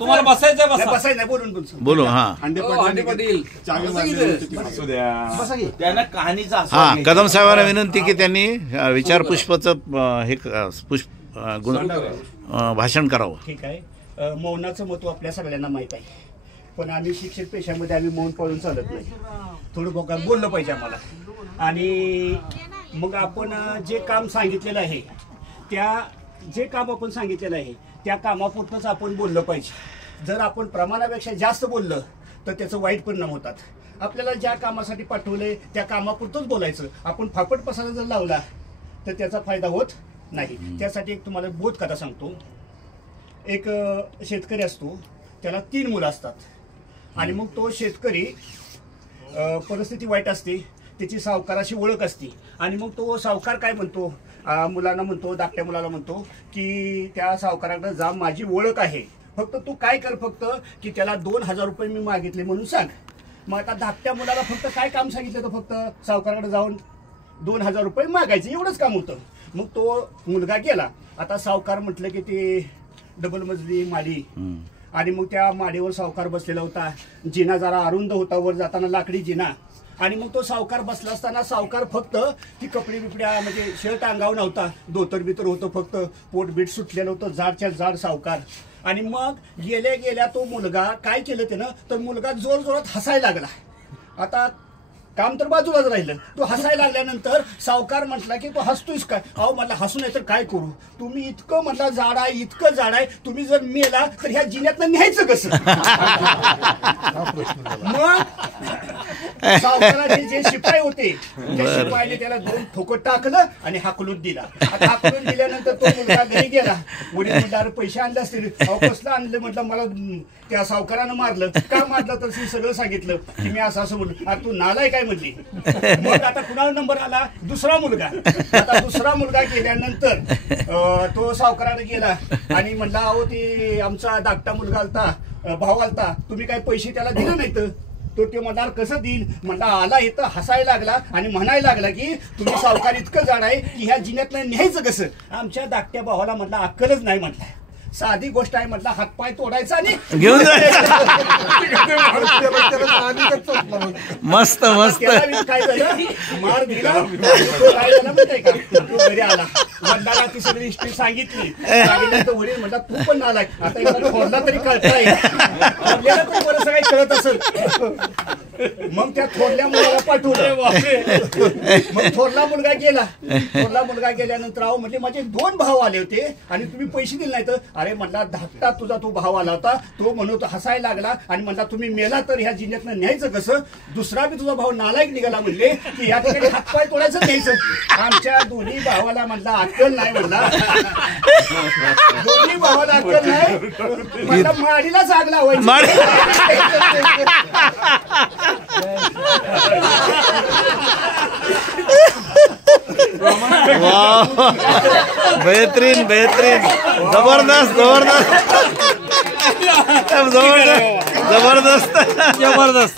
तुम्हाला बसायचंय बसा. बसायचं नाही, बोलून बोलू. हा हांडे पाटील त्यांना कहाणीचा हा कदम साहेबांना विनंती की त्यांनी विचार पुष्पाचं हे भाषण करावं. ठीक आहे. मौनाचं महत्व आपल्या सगळ्यांना माहीत आहे, पण आम्ही शिक्षक पेशामध्ये आम्ही मौन पाळून चालत नाही. थोडं बघा बोललं पाहिजे आम्हाला. आणि मग आपण जे काम सांगितलेलं आहे त्या कामापुरतंच आपण बोललं पाहिजे. जर आपण प्रमाणापेक्षा जास्त बोललं तर त्याचं वाईट परिणाम होतात. आपल्याला ज्या कामासाठी पाठवलंय त्या कामापुरतंच बोलायचं. आपण फापट पसारा जर लावला तर त्याचा फायदा होत नाही. त्यासाठी एक तुम्हाला बोध कथा सांगतो. एक शेतकरी असतो, त्याला 3 मुलं असतात. आणि मग तो शेतकरी परिस्थिती वाईट असते, त्याची सावकाराशी ओळख असते. आणि मग तो सावकार काय म्हणतो, मुलांना म्हणतो, धाकट्या मुलाला म्हणतो की त्या सावकाराकडे जा, माझी ओळख आहे, फक्त तू काय कर, फक्त की त्याला 2000 रुपये मी मागितले म्हणून सांग. मग आता धाकट्या मुलाला फक्त काय काम सांगितलं, तर फक्त सावकाराकडे जाऊन 2000 रुपये मागायचे, एवढंच काम होतं. मग तो मुलगा गेला. आता सावकार म्हटलं की ते डबल मजली माडी, आणि मग त्या माडीवर सावकार बसलेला होता. जिना जरा अरुंद होता, वर जाताना लाकडी जिना. आणि मग तो सावकार बसला असताना सावकार फक्त ती कपडे बिपड्या म्हणजे शर्ट अंगावर नव्हता, धोतर बितर होतं, फक्त पोट बीट सुटलेलं होतं, जाडच्या जाड सावकार. आणि मग गेल्या तो मुलगा काय केलं त्यानं, तर मुलगा जोर जोरात हसायला लागला. आता काम तर बाजूलाच राहिलं. तो हसायला लागल्यानंतर सावकार म्हटला की तू हसतोयस काय? अहो म्हटलं हसू नाही तर काय करू, तुम्ही इतकं म्हटलं जाड आहे, इतकं जाड आहे, तुम्ही जर मेला तर ह्या जिन्यातनं न्यायचं कसं? मग सावकाराचे जे शिपाई होते त्या शिपाईने त्याला 2 ठोकर टाकलं आणि हाकलून दिला. आता हाकलून दिल्यानंतर तो मुलगा घरी गेला. वडील म्हटलं पैसे आणले असतील. अहो कसलं आणलं? म्हटलं मला त्या सावकारानं मारलं. का मारलं तर सगळं सांगितलं की मी असं म्हणलं. अरे तू नालाय काय म्हणली. मग आता कुणाला नंबर आला? दुसरा मुलगा. आता दुसरा मुलगा गेल्यानंतर तो सावकाराने गेला आणि म्हणला अहो ते आमचा धाकटा मुलगा आलता, भाऊ आलता, तुम्ही काय पैसे त्याला दिले नाहीत? तो ते म्हणणार कसं देईल? म्हणला आला इथं हसायला लागला आणि म्हणायला लागला की तुम्ही सावकार इतकं जाड आहे की ह्या जिन्यातनं न्यायचं कसं? आमच्या धाकट्या भावाला म्हटलं अक्कलच नाही. म्हटलं साधी गोष्ट आहे, म्हटलं हातपाय तोडायचा आणि घेऊन मस्त मस्त काय झालं, मार दिला. तो काय झाला माहितीये का, तो घरी आला, वडिलांना ती सगळी हिस्ट्री सांगितली. सांगितल्यानंतर वडील म्हणला तू पण आलाय, आता एकदा थोरला तरी कळताय, थोरल्याला पण बरंच काही कळत असेल. मग त्या थोरल्या मुलाला पाठवलं. मग थोरला मुलगा गेला. थोरला मुलगा गेल्यानंतर अहो म्हणजे माझे 2 भाऊ आले होते आणि तुम्ही पैसे दिले नाही तर? अरे म्हटला धाकटा तुझा तो भाव आला होता, तो म्हणून हसायला लागला आणि म्हणला तुम्ही मेला तर ह्या जिन्यातनं न्यायचं कसं? दुसरा बी तुझा भाऊ नालायक निघाला म्हणले की या ठिकाणी हातपाय तोडायचं न्यायचं. आमच्या दोन्ही भावाला म्हणला अक्कल नाही. म्हणला दोन्ही भावाला अक्कल नाही. म्हणला माडीला जाग लावायची. बेहतरीन बेहतरीन, जबरदस्त जबरदस्त जबरदस्त जबरदस्त.